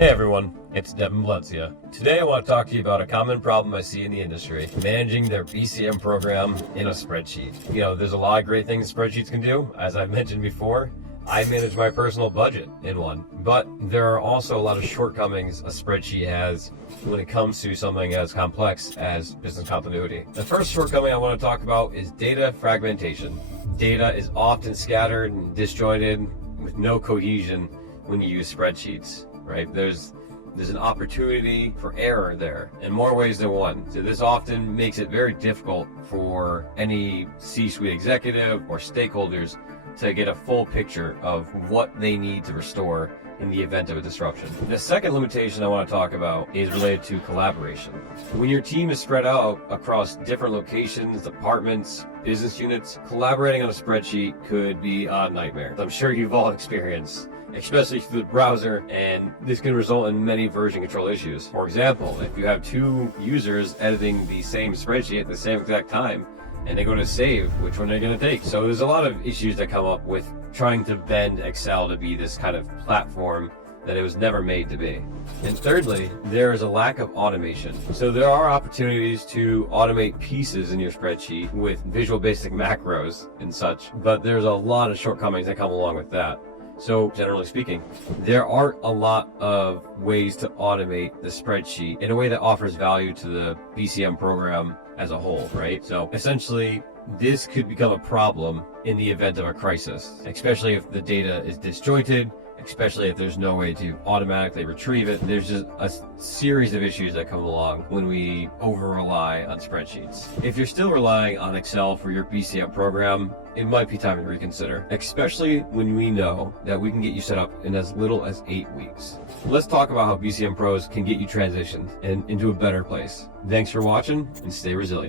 Hey everyone, it's Devin Valencia. Today I want to talk to you about a common problem I see in the industry, managing their BCM program in a spreadsheet. There's a lot of great things spreadsheets can do. As I mentioned before, I manage my personal budget in one, but there are also a lot of shortcomings a spreadsheet has when it comes to something as complex as business continuity. The first shortcoming I want to talk about is data fragmentation. Data is often scattered and disjointed with no cohesion when you use spreadsheets. Right? There's an opportunity for error there in more ways than one. So this often makes it very difficult for any C-suite executive or stakeholders to get a full picture of what they need to restore in the event of a disruption. The second limitation I want to talk about is related to collaboration. When your team is spread out across different locations, departments, business units, collaborating on a spreadsheet could be a nightmare. I'm sure you've all experienced, especially through the browser, and this can result in many version control issues. For example, if you have two users editing the same spreadsheet at the same exact time, and they go to save, which one are they going to take? So there's a lot of issues that come up with trying to bend Excel to be this kind of platform that it was never made to be. And thirdly, there is a lack of automation. So there are opportunities to automate pieces in your spreadsheet with Visual Basic macros and such, but there's a lot of shortcomings that come along with that. So generally speaking, there aren't a lot of ways to automate the spreadsheet in a way that offers value to the BCM program as a whole, right? So essentially, this could become a problem in the event of a crisis, especially if the data is disjointed, especially if there's no way to automatically retrieve it. There's just a series of issues that come along when we over-rely on spreadsheets. If you're still relying on Excel for your BCM program, it might be time to reconsider, especially when we know that we can get you set up in as little as 8 weeks. Let's talk about how BCM Pros can get you transitioned and into a better place. Thanks for watching, and stay resilient.